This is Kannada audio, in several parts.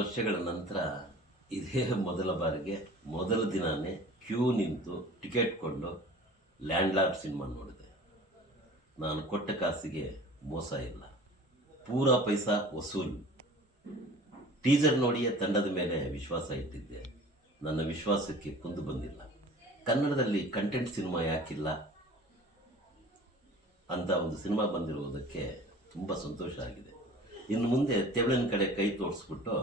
ವರ್ಷಗಳ ನಂತರ ಇದೇ ಮೊದಲ ಬಾರಿಗೆ ಮೊದಲ ದಿನವೇ ಕ್ಯೂ ನಿಂತು ಟಿಕೆಟ್ ಕೊಂಡು ಲ್ಯಾಂಡ್ಲಾರ್ಡ್ ಸಿನಿಮಾ ನೋಡಿದೆ ನಾನು ಕೊಟ್ಟ ಕಾಸಿಗೆ ಮೋಸ ಇಲ್ಲ ಪೂರಾ ಪೈಸಾ ವಸೂಲು ಟೀಸರ್ ನೋಡಿಯೇ ತಂಡದ ಮೇಲೆ ವಿಶ್ವಾಸ ಇಟ್ಟಿದ್ದೆ ನನ್ನ ವಿಶ್ವಾಸಕ್ಕೆ ಕುಂದು ಬಂದಿಲ್ಲ ಕನ್ನಡದಲ್ಲಿ ಕಂಟೆಂಟ್ ಸಿನಿಮಾ ಯಾಕಿಲ್ಲ ಅಂತ ಒಂದು ಸಿನಿಮಾ ಬಂದಿರುವುದಕ್ಕೆ ತುಂಬ ಸಂತೋಷ ಆಗಿದೆ ಇನ್ನು ಮುಂದೆ ತೆವಳಿನ ಕಡೆ ಕೈ ತೋರಿಸ್ಬಿಟ್ಟು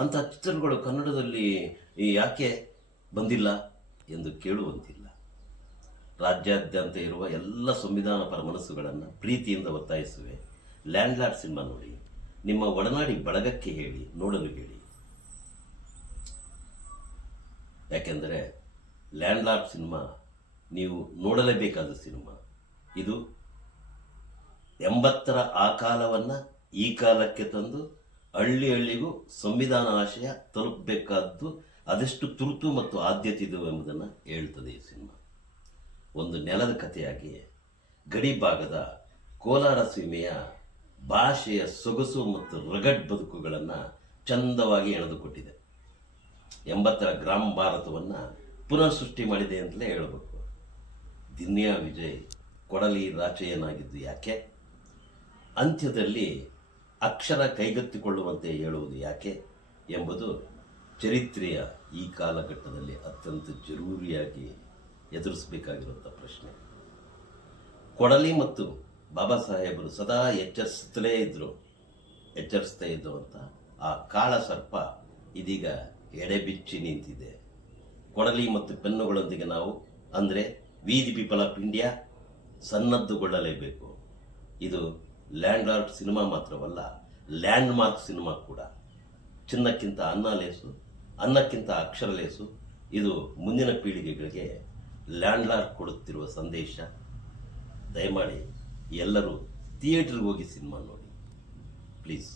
ಅಂತಹ ಚಿತ್ರಗಳು ಕನ್ನಡದಲ್ಲಿ ಯಾಕೆ ಬಂದಿಲ್ಲ ಎಂದು ಕೇಳುವಂತಿಲ್ಲ ರಾಜ್ಯಾದ್ಯಂತ ಇರುವ ಎಲ್ಲ ಸಂವಿಧಾನ ಪರ ಮನಸ್ಸುಗಳನ್ನು ಪ್ರೀತಿಯಿಂದ ಒತ್ತಾಯಿಸುವೆ ಲ್ಯಾಂಡ್ಲಾರ್ಡ್ ಸಿನಿಮಾ ನೋಡಿ ನಿಮ್ಮ ಒಡನಾಡಿ ಬಳಗಕ್ಕೆ ಹೇಳಿ ನೋಡಲು ಹೇಳಿ ಯಾಕೆಂದರೆ ಲ್ಯಾಂಡ್ಲಾರ್ಡ್ ಸಿನಿಮಾ ನೀವು ನೋಡಲೇಬೇಕಾದ ಸಿನಿಮಾ ಇದು ಎಂಬತ್ತರ ಆ ಕಾಲವನ್ನು ಈ ಕಾಲಕ್ಕೆ ತಂದು ಹಳ್ಳಿ ಹಳ್ಳಿಗೂ ಸಂವಿಧಾನ ಆಶಯ ತಲುಪಬೇಕಾದ್ದು ಅದೆಷ್ಟು ತುರ್ತು ಮತ್ತು ಆದ್ಯತೆ ಇದು ಎಂಬುದನ್ನು ಹೇಳ್ತದೆ ಈ ಸಿನಿಮಾ ಒಂದು ನೆಲದ ಕಥೆಯಾಗಿ ಗಡಿ ಭಾಗದ ಕೋಲಾರ ಸೀಮೆಯ ಭಾಷೆಯ ಸೊಗಸು ಮತ್ತು ರಗಡ್ ಬದುಕುಗಳನ್ನು ಚಂದವಾಗಿ ಎಳೆದುಕೊಟ್ಟಿದೆ ಎಂಬತ್ತರ ಗ್ರಾಮ ಭಾರತವನ್ನು ಪುನಃ ಸೃಷ್ಟಿ ಮಾಡಿದೆ ಅಂತಲೇ ಹೇಳಬೇಕು ದಿನ್ಯಾ ವಿಜಯ್ ಕೊಡಲಿ ರಾಚಯ್ಯನಾಗಿದ್ದು ಯಾಕೆ ಅಂತ್ಯದಲ್ಲಿ ಅಕ್ಷರ ಕೈಗೆತ್ತಿಕೊಳ್ಳುವಂತೆ ಹೇಳುವುದು ಯಾಕೆ ಎಂಬುದು ಚರಿತ್ರೆಯ ಈ ಕಾಲಘಟ್ಟದಲ್ಲಿ ಅತ್ಯಂತ ಜರೂರಿಯಾಗಿ ಎದುರಿಸಬೇಕಾಗಿರುವಂಥ ಪ್ರಶ್ನೆ ಕೊಡಲಿ ಮತ್ತು ಬಾಬಾ ಸಾಹೇಬರು ಸದಾ ಎಚ್ಚರಿಸುತ್ತಲೇ ಇದ್ದರು ಎಚ್ಚರಿಸ್ತಾ ಇದ್ದರು ಅಂತ ಆ ಕಾಳ ಸರ್ಪ ಇದೀಗ ಎಡೆಬಿಚ್ಚಿ ನಿಂತಿದೆ ಕೊಡಲಿ ಮತ್ತು ಪೆನ್ನುಗಳೊಂದಿಗೆ ನಾವು ಅಂದರೆ we the people of India ಸನ್ನದ್ದುಗೊಳ್ಳಲೇಬೇಕು ಇದು ಲ್ಯಾಂಡ್ ಸಿನಿಮಾ ಮಾತ್ರವಲ್ಲ ಲ್ಯಾಂಡ್ ಮಾರ್ಕ್ ಸಿನಿಮಾ ಕೂಡ ಚಿನ್ನಕ್ಕಿಂತ ಅನ್ನ ಲೇಸು ಅನ್ನಕ್ಕಿಂತ ಅಕ್ಷರ ಲೇಸು ಇದು ಮುಂದಿನ ಪೀಳಿಗೆಗಳಿಗೆ ಲ್ಯಾಂಡ್ ಕೊಡುತ್ತಿರುವ ಸಂದೇಶ ದಯಮಾಡಿ ಎಲ್ಲರೂ ಥಿಯೇಟ್ರಿಗೆ ಹೋಗಿ ಸಿನಿಮಾ ನೋಡಿ ಪ್ಲೀಸ್